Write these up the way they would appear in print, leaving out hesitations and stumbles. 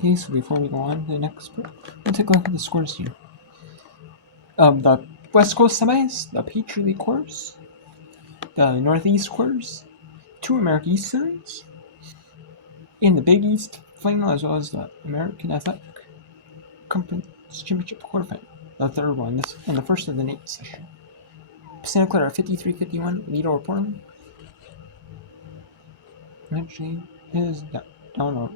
Okay, so before we go on to the next part, we'll take a look at the scores here. The West Coast semis, the Patriot League quarters, the Northeast quarters, 2 American East series, in the Big East final, as well as the American Athletic Conference Championship quarterfinal, the third one, and the first of the night session. Santa Clara 53-51 lead over Portland. Actually, is down or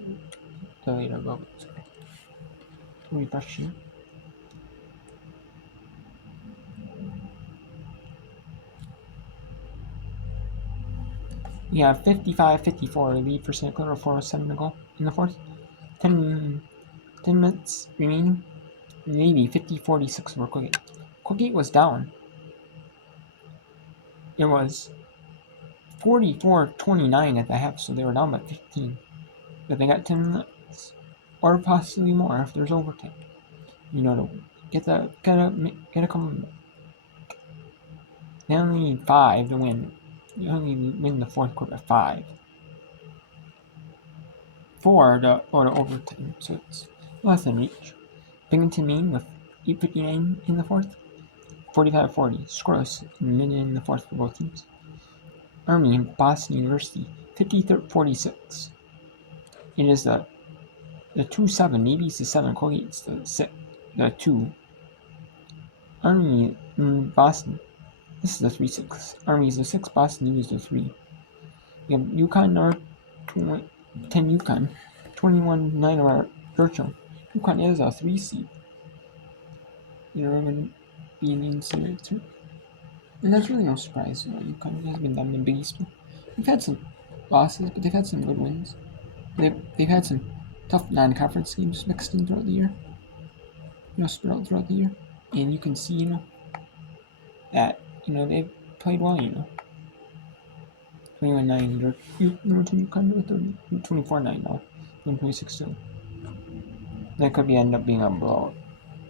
delayed a little bit. Sorry. Refresh here. We have 55-54 lead for Santa Clara, 4:07 to go in the fourth. 10 minutes remaining. Maybe 50-46 for Colgate. Colgate was down. It was 44-29 at the half, so they were down by 15. But they got 10 minutes, or possibly more if there's overtime. You know, to get a comeback. They only need 5 to win. You only win the fourth quarter 5. 4 to go to overtime, so it's less than reach. Binghamton, Maine with 8:59 in the fourth. 45-40. Scoreless minute in the fourth for both teams. Army and Boston University 50-46. It is the 2-7, maybe it's the 7. Colgate's the 2. Army in Boston. This is the 3-6. Army is the 6. Boston is the 3. We have UConn North 10 UConn 21-9 over Georgetown. UConn is a 3 seed. You're going to be in series too. And that's really no surprise. UConn has been down in the Big East. They've had some losses, but they've had some good wins. They've had some tough non-conference games mixed in throughout the year. Spread out throughout the year. And you can see, that, they've played well, 21-9. UConn with 24-9 now. 26-2. That could end up being a blowout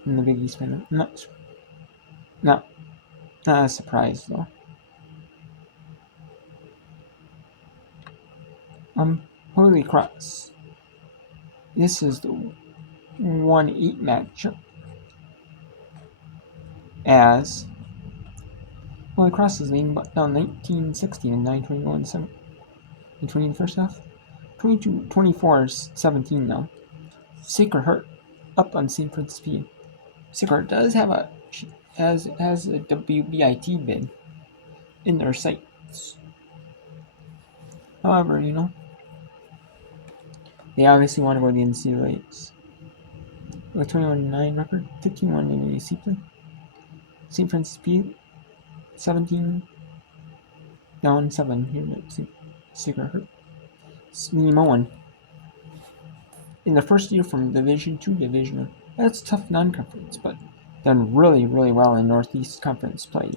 in the Big East final. Not a surprise though. Holy Cross. This is the 1-8 matchup. As Holy Cross is leading down 19-16 and 9:21 7 and 20 in the first half. 22-24-17 now. Sacred Heart up on St. Francis P. Sacred Heart does have a WBIT bid in their sights. However, they obviously want to go to the NCAAs. With 21-9 record, 15-1 in AC play. St. Francis P. 17 down 7 here at Sacred Heart. Moen in the first year from Division 2 Division 1. That's tough non-conference, but done really, really well in Northeast Conference play,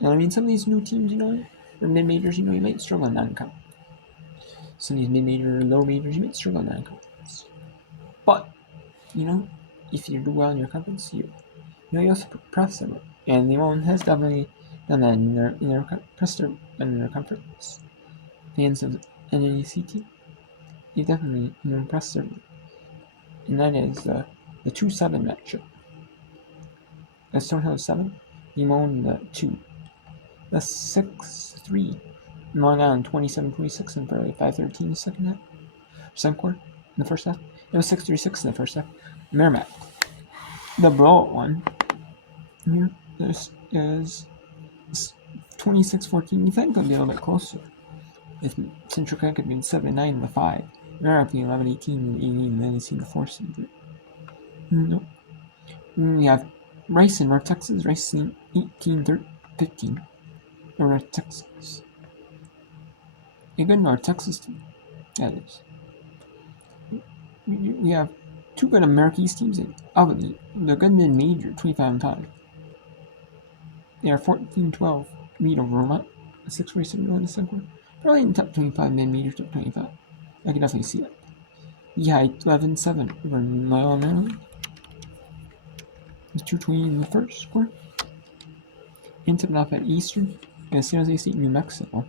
And some of these new teams, or mid-majors, you might struggle in non-conference. Some of these mid-major, low majors, you might struggle in non-conference. But, if you do well in your conference, you also press them. And Moen has definitely done that in their conference. Fans of NACT, they definitely impressed them. And that is the 2-7 matchup. The Stonehill 7, Moen the 2. The 6-3, Long Island 27-26 and barely 5-13 second quarter in the first half. It was 6-3-6 in the first half. Merrimack, the blowout one. Here, this is 26-14. You think it'll be a little bit closer. If Central Connecticut being 7-9 in the 5. Merrimack being 11-18 and 18, and then you see the 4 seed. Nope. We have Rice in North Texas. Rice 18-15. North Texas. A good North Texas team. That is. We have 2 good American East teams in Albany. The good mid-major, 25-5. They are 14-12 lead over Vermont. 6-47 in the second quarter. Probably in the top 25 mid-major, top 25. I can definitely see that. Yeah, 11-7 over Loyola, Maryland. 2:20 in the first quarter. And tipping off at Eastern and San Jose State, New Mexico.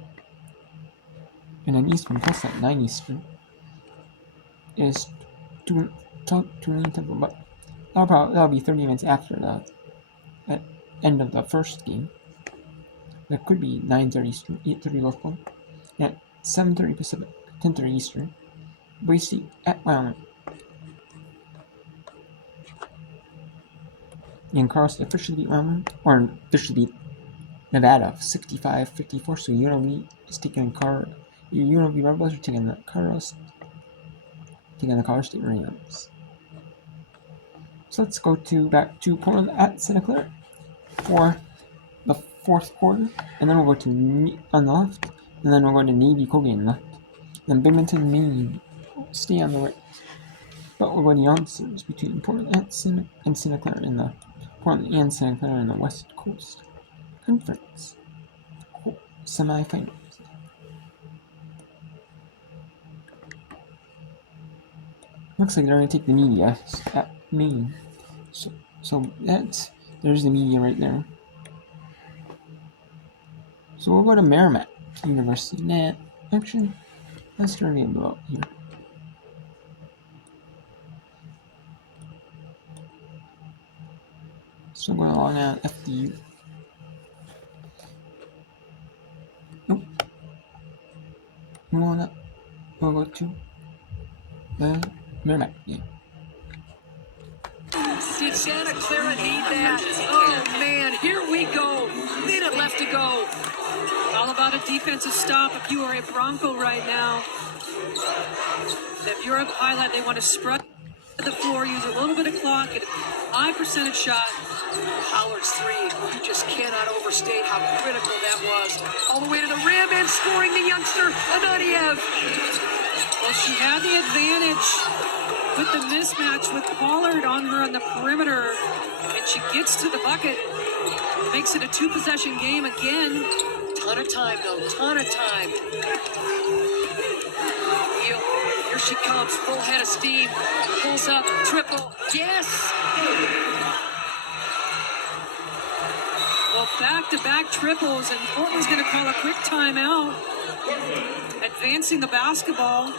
And then Eastern plus at 9 Eastern. is Tulane Temple, but that'll be 30 minutes after the end of the first game. That could be 9:30 Eastern, 8:30 local, at 7:30 Pacific, 10:30 Eastern. Boise at Wyoming. And Carlson officially beat Wyoming, or officially beat Nevada 65-54. So UNLV is taking UNLV Rebels are taking the Colorado State Rams. So let's go back to Portland at Santa Clara for the fourth quarter, and then we'll go to on the left, and then we'll go to Navy Colgate on the left. Then Binghamton, Maine stay on the right. But we're going to the answers between Portland and Santa Clara in the Portland and Santa Clara in the West Coast Conference semifinals. Looks like they're going to take the media at Maine. So there's the media right there. So we'll go to Merrimack University. Actually, let's turn the game up here. So going along at FDU. Nope. We'll go to the Merrimack game. Did Santa Clara need that? Oh, man, here we go. Minute left to go. All about a defensive stop if you are a Bronco right now. If you're a pilot, they want to spread the floor, use a little bit of clock, get a high percentage shot. Pollard's three. You just cannot overstate how critical that was. All the way to the rim and scoring the youngster, Anadiev. Well, she had the advantage with the mismatch with Pollard on her on the perimeter, and she gets to the bucket, makes it a two-possession game again. Ton of time, though, ton of time. Here she comes, full head of steam, pulls up, triple, yes! Well, back-to-back triples, and Portland's going to call a quick timeout, advancing the basketball.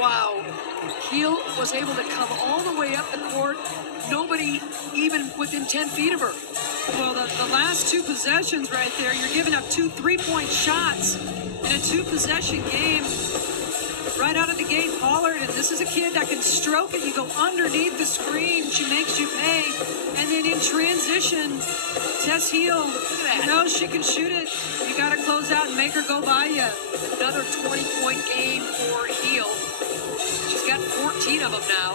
Wow. Heel was able to come all the way up the court. Nobody even within 10 feet of her. Well, the last two possessions right there, you're giving up 2 3-point shots in a two-possession game. Right out of the gate, Pollard, and this is a kid that can stroke it. You go underneath the screen, she makes you pay. And then in transition, Tess Heel, you know she can shoot it. You got to close out and make her go by you. Another 20-point game for Heel. She's got 14 of them now.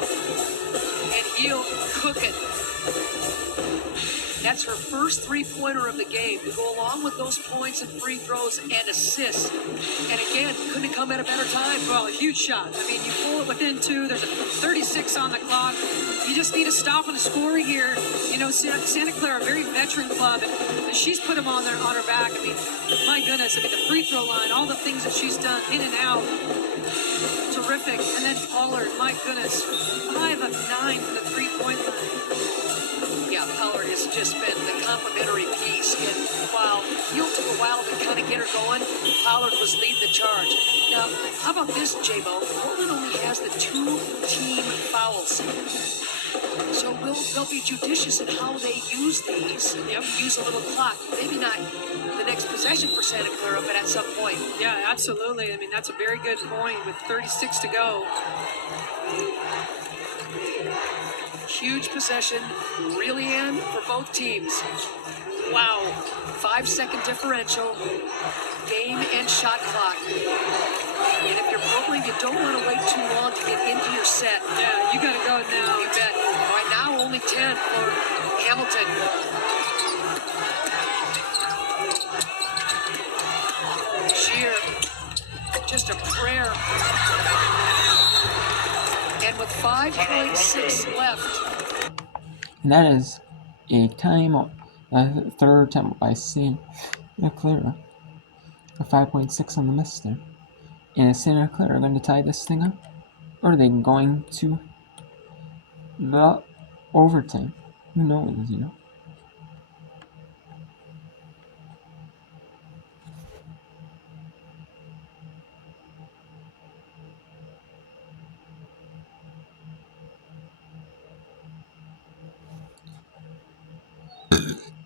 And Heel cooking. That's her first three-pointer of the game to go along with those points and free throws and assists. And again, couldn't come at a better time. Well, a huge shot. I mean, you pull it within 2. There's a 36 on the clock. You just need to stop on the scoring here. You know, Santa Clara, a very veteran club, and she's put them on her back. I mean, my goodness. I mean, the free throw line, all the things that she's done in and out. Terrific. And then Pollard, my goodness, 5 of 9 from the three-point line. Yeah, Pollard has just been the complementary piece. And while Heel took a while to kind of get her going, Pollard was leading the charge. Now, how about this, J-Mo? Portland only has the 2 team fouls. So they'll be judicious in how they use these. They'll use a little clock. Maybe not the next possession for Santa Clara, but at some point. Yeah, absolutely. I mean, that's a very good point with 36 to go. Huge possession, really in for both teams. Wow, 5-second differential, game and shot clock. And if you're Brooklyn, you don't want to wait too long to get into your set. Yeah, you got to go now. You bet. Right now, only 10 for Hamilton. Sheer, just a prayer. And with 5.6 left. And that is a timeout. A third timeout by Santa Clara. A 5.6 on the miss there. And is Santa Clara going to tie this thing up? Or are they going to the overtime? Who knows, you know?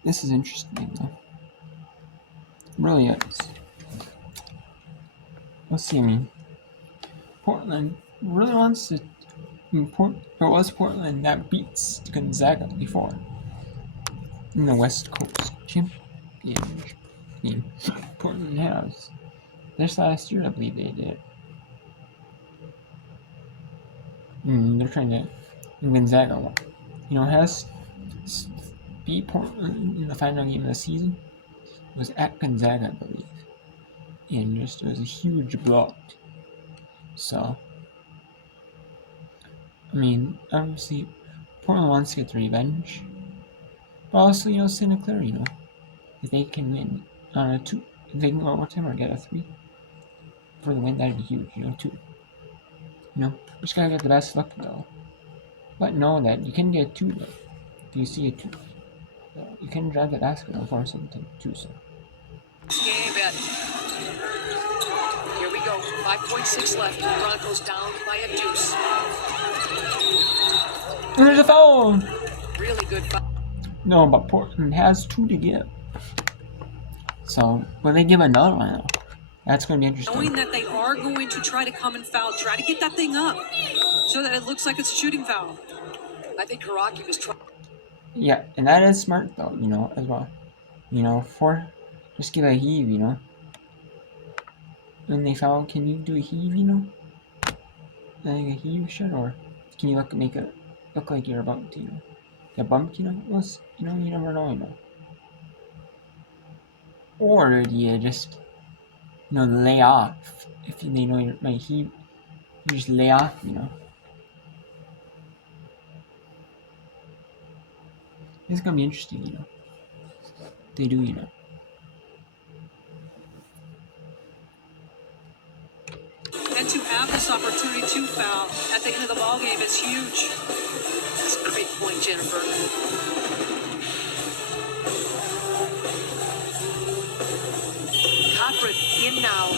This is interesting, though. It really is. Let's see, I mean, Portland really wants to. It was Portland that beats Gonzaga before in the West Coast Championship game. Portland has. This last year, I believe they did. They're trying to. Gonzaga, has beat Portland in the final game of the season. It was at Gonzaga, I believe. And just it was a huge blowout. So, I mean, obviously, Portland wants to get the revenge. But also, Santa Clara, if they can win on a 2, if they can go overtime or get a 3 for the win, that'd be huge, 2. We just gotta get the best luck, though. But know that you can get 2, though. If you see a 2, you can drive the basket or force something, too, so. Game bet. Here we go. 5.6 left. The Broncos down by a deuce. And there's a foul! Really good foul. No, but Portland has 2 to give. So, will they give another one? That's going to be interesting. Knowing that they are going to try to come and foul, try to get that thing up so that it looks like it's a shooting foul. I think Hiraki was trying. Yeah, and that is smart, though, as well. Just give a heave, When they foul, can you do a heave, Like a heave shot, or can you make it look like you're about to, get bumped, Well, you never know, Or do you just, lay off? If they know you might heave, you just lay off, It's gonna be interesting, They do, And to have this opportunity to foul at the end of the ball game is huge. That's a great point, Jennifer. Cochran in now.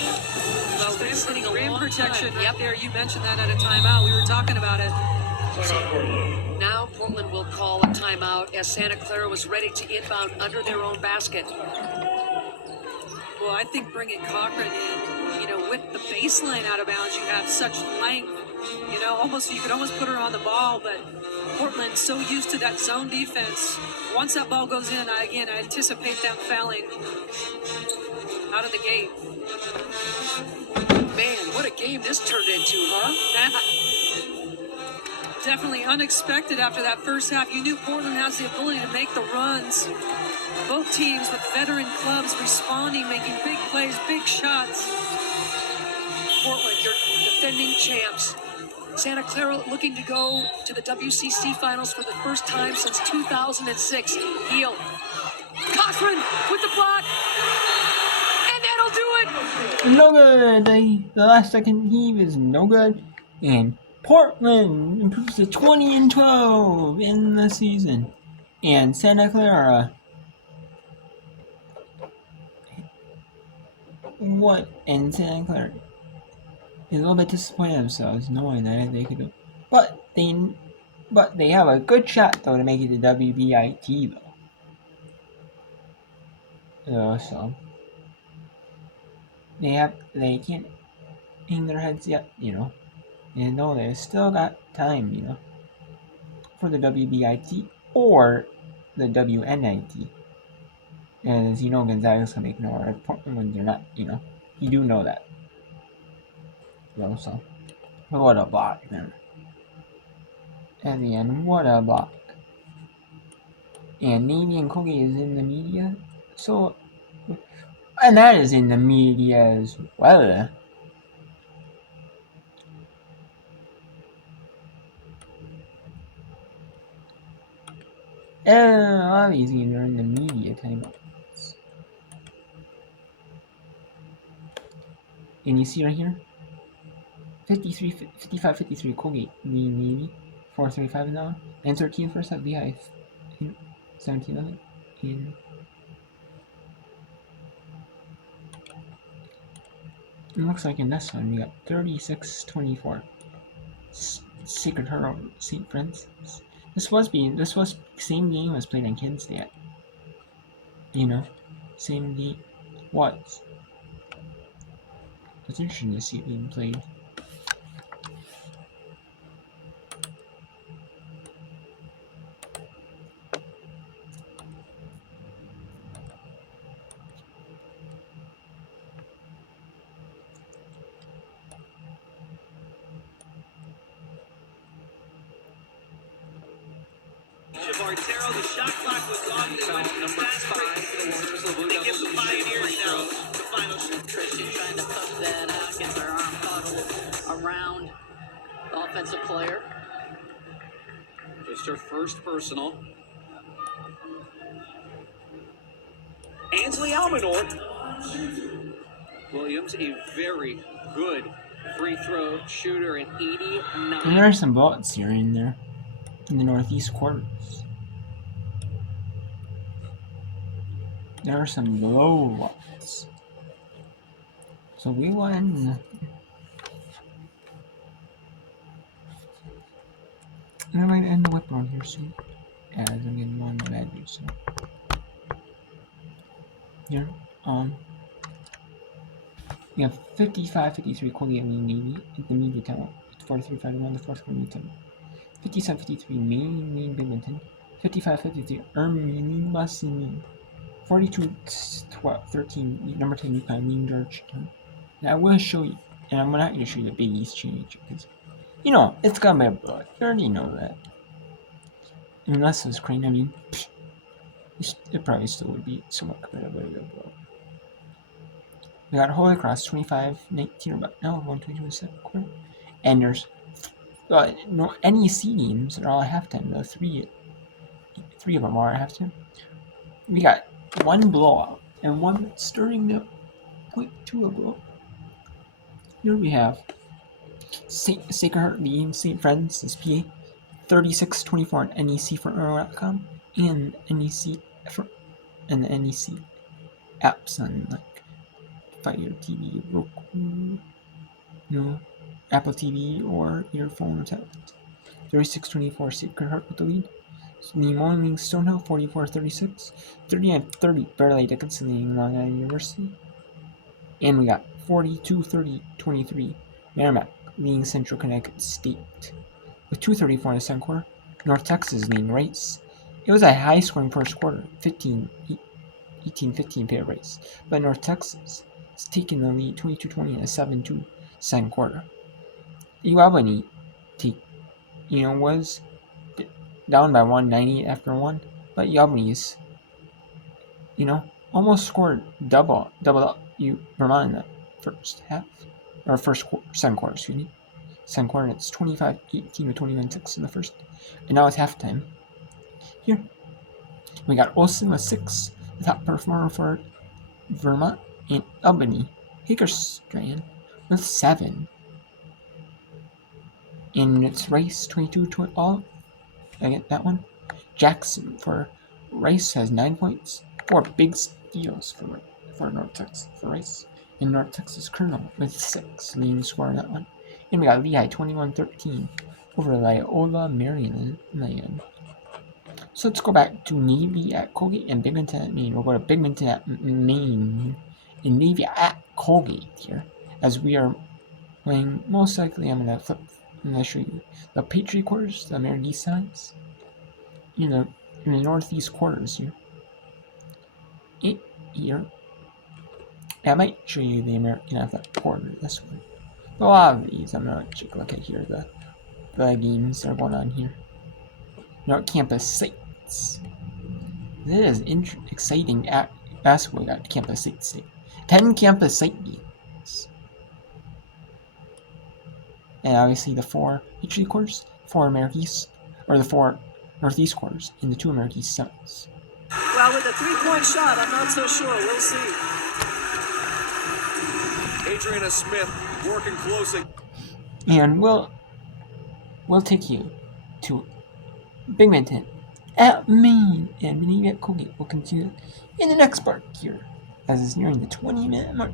Well, we're sitting a rim protection right there. You mentioned that at a timeout. We were talking about it. Now Portland will call a timeout as Santa Clara was ready to inbound under their own basket. Well, I think bringing Cochran in, with the baseline out of bounds, you have such length. You could almost put her on the ball, but Portland's so used to that zone defense. Once that ball goes in, I anticipate them fouling out of the gate. Man, what a game this turned into, huh? Definitely unexpected after that first half. You knew Portland has the ability to make the runs. Both teams with veteran clubs responding, making big plays, big shots. Portland, your defending champs. Santa Clara looking to go to the WCC finals for the first time since 2006. Heel. Cochran with the block. And that'll do it. No good. The last second heave is no good. And Portland improves to 20-12 in the season. And Santa Clara, and Santa Clara is a little bit disappointed in themselves, knowing that they could, but they have a good shot though to make it to WBIT though. So they can't hang their heads yet, and know they still got time, for the WBIT or the WNIT. And as Gonzaga's gonna make no at Portland when they're not, you do know that. So what a block, man. At the end, what a block. And Navy and Kogi is in the media, and that is in the media as well. And a lot of these games are in the media timeouts. And you see right here, 55-53 Colgate leading Navy, 4:35 now, and 13 first half behind, 17-11. And it looks like in this one we got 36-24. Sacred Heart of St. Francis. This was same game was played in Kansas State. same game was. It's interesting to see it being played. Artero, the shot clock was off. They went to the fast break. They give the Pioneers now the final shot. Christian trying to push that out, get their arm huddled around the offensive player. Just her first personal. Ansley Almanor. Williams, a very good free throw shooter at 89. And there are some bullets here in there in the northeast quarters. There are some low ones. So we won. And I'm going to end the whip roll here soon, as I'm getting on my bad news. So here, we have 55-53 Colgate Navy at the media timeout. 43-51 the fourth quarter media timeout. 57-53 Maine Binghamton. 55-53 Ermine Boston. 42-13 number 10 UConn Lean Georgetown. Now I will show you, and I'm not going to show you the Big East championship because it's gonna be a blood. You already know that. Unless it was Crane, I mean, it probably still would be somewhat competitive, but it would blow. We got Holy Cross 25-19 about now 122 in the second quarter. And there's NEC games that are all at halftime. The three of them are at halftime. We got one blowout and one starting to point to a blowout. Here we have Sacred Heart beating St. Francis PA 36-24 on NEC for Euro.com and NEC and the NEC apps on like Fire TV, Roku, Apple TV or your phone or tablet. 36-24 Sacred Heart with the lead. The Morning Stonehill 44-36, 39-30 Barely Dickinson leading Long Island University, and we got 42-30-23 Merrimack leading Central Connecticut State with 2:34 in the second quarter. North Texas leading Rice. It was a high-scoring first quarter, 18-15 favor Rice, but North Texas is taking the lead 22-20 in a 7-2 second quarter. UAlbany was down by 190 after one, but UAlbany's almost scored double up Vermont in the first half or second quarter, excuse me. Second quarter, it's 25-18 with 21-6 in the first, and now it's halftime. Here we got Olsen with 6, the top performer for Vermont, and Albany Hickerstrand with 7, and it's Rice 22 all. I get that one. Jackson for Rice has 9 points. 4 big steals for North Texas for Rice. And North Texas Colonel with 6 leading score on that one. And we got Lehigh 21-13 over Loyola Maryland. So let's go back to Navy at Colgate and Binghamton at Maine. We'll go to Binghamton at Maine and Navy at Colgate here. As we are playing, most likely I'm going to show you the Patriot quarters, the American East sides, in the northeast quarters here. Here. I might show you the American Athletic quarter this one. But a lot of these, I'm going to take a look at here, the games that are going on here. Campus sites. This is exciting basketball at campus sites. 10 campus site games. And obviously the 4 Patriot quarters, 4 American East, or the 4 Northeast quarters, and the 2 American East sides. Well, with a 3-point shot, I'm not so sure. We'll see. Adriana Smith working closely. And we'll take you to Binghamton at Maine, and Navy at Colgate will continue in the next part here, as it's nearing the 20-minute mark.